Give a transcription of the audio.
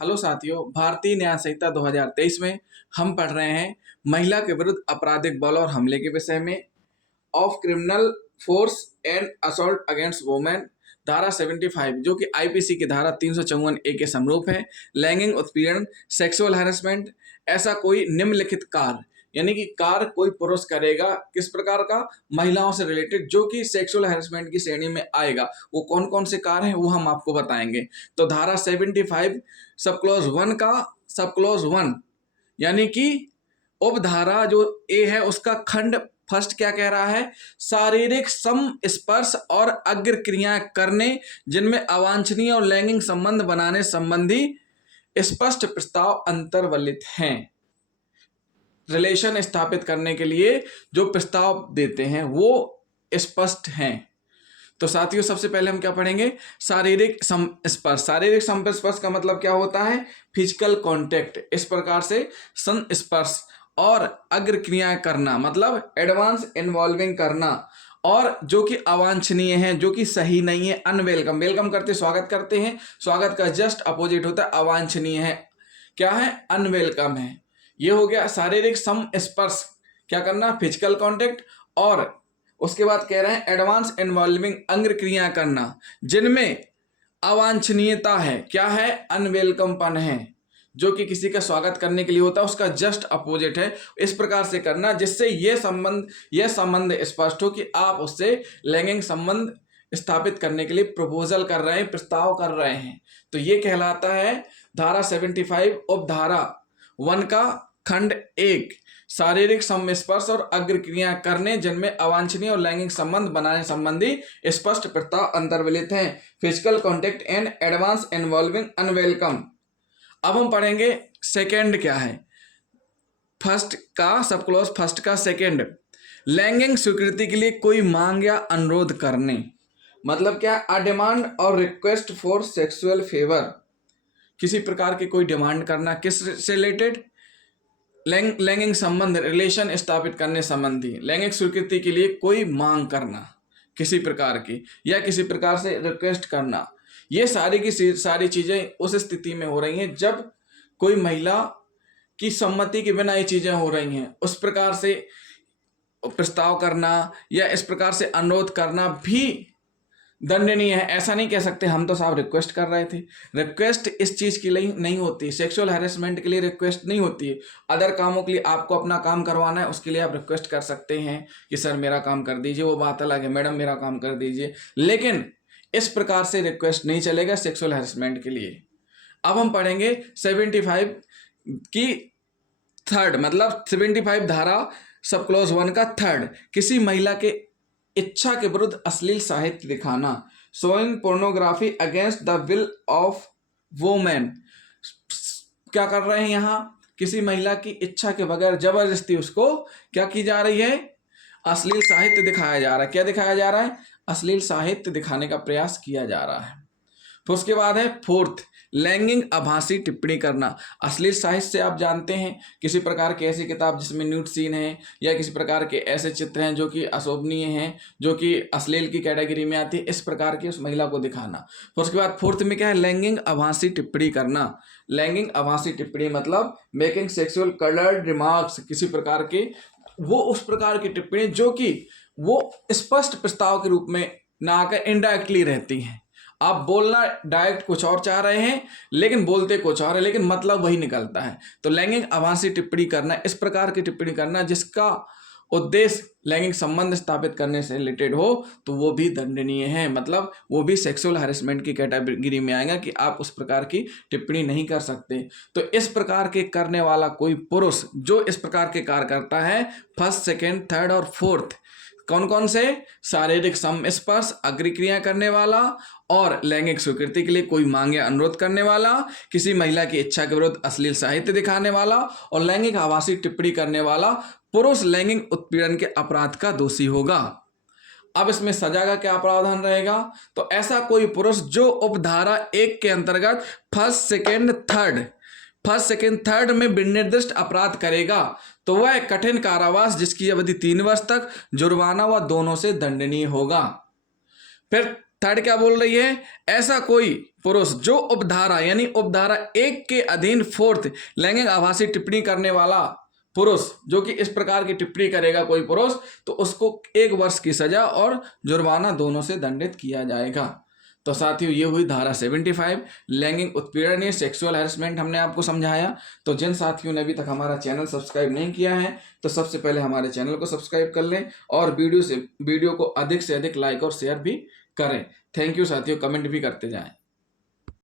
Hello साथियों, भारतीय न्याय संहिता 2023 में हम पढ़ रहे हैं महिला के विरुद्ध आपराधिक बल और हमले के विषय में of criminal force and assault against women. धारा 75 जो कि आईपीसी की धारा 354 ए के समरूप है। लैंगिक उत्पीड़न, सेक्सुअल हैरेसमेंट, ऐसा कोई निम्नलिखित कार्य यानी कि कार्य कोई पुरुष करेगा किस प्रकार का, महिलाओं से रिलेटेड, जो कि सेक्सुअल हैरेसमेंट की श्रेणी में आएगा। वो कौन कौन से कार्य हैं वो हम आपको बताएंगे। तो धारा 75 सब क्लॉज 1 का सब क्लॉज 1 यानी कि उपधारा जो ए है उसका खंड फर्स्ट क्या कह रहा है, शारीरिक संस्पर्श और अग्र क्रियाएं करने जिनमें अवांछनीय और लैंगिक संबंध बनाने संबंधी स्पष्ट प्रस्ताव अंतर्वलित हैं। रिलेशन स्थापित करने के लिए जो प्रस्ताव देते हैं वो स्पष्ट हैं। तो साथियों, सबसे पहले हम क्या पढ़ेंगे, शारीरिक संस्पर्श। शारीरिक संस्पर्श का मतलब क्या होता है, फिजिकल कांटेक्ट। इस प्रकार से संस्पर्श और अग्र क्रियाएं करना मतलब एडवांस इन्वॉल्विंग करना, और जो कि अवांछनीय है, जो कि सही नहीं है, अनवेलकम। वेलकम करते स्वागत करते हैं, स्वागत का जस्ट अपोजिट होता है अवांछनीय है, क्या है, अनवेलकम है। ये हो गया शारीरिक संस्पर्श, क्या करना, फिजिकल कांटेक्ट। और उसके बाद कह रहे हैं एडवांस इन्वॉल्विंग अंग क्रिया करना जिनमें अवांछनीयता है, क्या है, अनवेलकमपन है, जो कि किसी का स्वागत करने के लिए होता है उसका जस्ट अपोजिट है। इस प्रकार से करना जिससे यह संबंध स्पष्ट हो कि आप उससे लैंगिक संबंध स्थापित करने के लिए प्रपोजल कर रहे हैं, प्रस्ताव कर रहे हैं। तो ये कहलाता है धारा 75 उपधारा 1 का खंड 1, शारीरिक संस्पर्श और अग्र क्रिया करने जिनमें अवांछनीय और लैंगिक संबंध बनाने संबंधी स्पष्ट प्रस्ताव अंतर्वलित हैं। Physical contact and advance involving unwelcome. अब हम पढ़ेंगे सेकंड क्या है, फर्स्ट का सब क्लॉज फर्स्ट का सेकंड, लैंगिक स्वीकृति के लिए कोई मांग या अनुरोध करने। मतलब क्या, अ डिमांड और रिक्वेस्ट फॉर सेक्सुअल फेवर, किसी प्रकार की कोई डिमांड करना, किस से रिलेटेड, लैंगिक संबंध, रिलेशन स्थापित करने संबंधी, लैंगिक स्वीकृति के लिए कोई मांग करना किसी प्रकार की, या किसी प्रकार से रिक्वेस्ट करना। ये सारी की सारी चीजें उस स्थिति में हो रही हैं जब कोई महिला की सम्मति के बिना ये चीजें हो रही हैं। उस प्रकार से प्रस्ताव करना या इस प्रकार से अनुरोध करना भी दंडनीय है। ऐसा नहीं कह सकते हम तो साहब रिक्वेस्ट कर रहे थे। रिक्वेस्ट इस चीज के लिए नहीं होती, सेक्सुअल हैरेसमेंट के लिए रिक्वेस्ट नहीं होती है। अदर कामों के लिए आपको अपना काम करवाना है, उसके लिए आप रिक्वेस्ट कर सकते हैं कि सर मेरा काम कर दीजिए, वो बात अलग है, मैडम मेरा काम कर दीजिए, लेकिन इस प्रकार से रिक्वेस्ट नहीं चलेगा सेक्सुअल हैरेसमेंट के लिए। अब हम पढ़ेंगे 75 की थर्ड, मतलब 75 धारा सब क्लॉज 1 का थर्ड, किसी महिला के इच्छा के विरुद्ध अश्लील साहित्य दिखाना, showing pornography against the will of women. क्या कर रहे हैं यहाँ, किसी महिला की इच्छा के बगैर जबरदस्ती उसको क्या की जा रही है, अश्लील साहित्य दिखाया जा रहा है। क्या दिखाया जा रहा है, अश्लील साहित्य दिखाने का प्रयास किया जा रहा है। फिर उसके बाद है फोर्थ, लैंगिक आभासी टिप्पणी करना। अश्लील साहित्य से आप जानते हैं किसी प्रकार की ऐसी किताब जिसमें न्यूड सीन है, या किसी प्रकार के ऐसे चित्र हैं जो कि अशोभनीय हैं, जो कि अश्लील की कैटेगरी में आती है, इस प्रकार की उस महिला को दिखाना। फिर उसके बाद फोर्थ में क्या है, लैंगिक आभासी टिप्पणी करना। लैंगिक आभासी टिप्पणी मतलब मेकिंग सेक्सुअल कलर्ड रिमार्क्स, किसी प्रकार के वो उस प्रकार की टिप्पणी जो कि वो स्पष्ट प्रस्ताव के रूप में ना आकर इनडायरेक्टली रहती हैं। आप बोलना डायरेक्ट कुछ और चाह रहे हैं लेकिन बोलते कुछ और है, लेकिन मतलब वही निकलता है। तो लैंगिक आभासी टिप्पणी करना, इस प्रकार की टिप्पणी करना जिसका उद्देश्य लैंगिक संबंध स्थापित करने से रिलेटेड हो, तो वो भी दंडनीय है। मतलब वो भी सेक्सुअल हैरेसमेंट की कैटेगरी में आएगा कि आप उस प्रकार की टिप्पणी नहीं कर सकते। तो इस प्रकार के करने वाला कोई पुरुष जो इस प्रकार के कार्य करता है, फर्स्ट, सेकेंड, थर्ड और फोर्थ, कौन कौन से, शारीरिक संस्पर्श, अग्र क्रिया करने वाला, और लैंगिक स्वीकृति के लिए कोई मांग या अनुरोध करने वाला, किसी महिला की इच्छा के विरुद्ध अश्लील साहित्य दिखाने वाला, और लैंगिक आभासी टिप्पणी करने वाला पुरुष लैंगिक उत्पीड़न के अपराध का दोषी होगा। अब इसमें सजा का क्या प्रावधान रहेगा, तो ऐसा कोई पुरुष जो उपधारा 1 के अंतर्गत फर्स्ट, सेकेंड, थर्ड में विनिर्दिष्ट अपराध करेगा तो वह कठिन कारावास जिसकी अवधि 3 वर्ष तक, जुर्माना व दोनों से दंडनीय होगा। फिर थर्ड क्या बोल रही है, ऐसा कोई पुरुष जो उपधारा यानी उपधारा 1 के अधीन 4th लैंगिक आभासी टिप्पणी करने वाला पुरुष जो कि इस प्रकार की टिप्पणी करेगा कोई पुरुष, तो उसको 1 वर्ष की सजा और जुर्माना दोनों से दंडित किया जाएगा। तो साथियों ये हुई धारा 75 लैंगिक उत्पीड़न या सेक्सुअल हैरेसमेंट हमने आपको समझाया। तो जिन साथियों ने अभी तक हमारा चैनल सब्सक्राइब नहीं किया है तो सबसे पहले हमारे चैनल को सब्सक्राइब कर लें और वीडियो को अधिक से अधिक लाइक और शेयर भी करें। थैंक यू साथियों, कमेंट भी करते जाएं।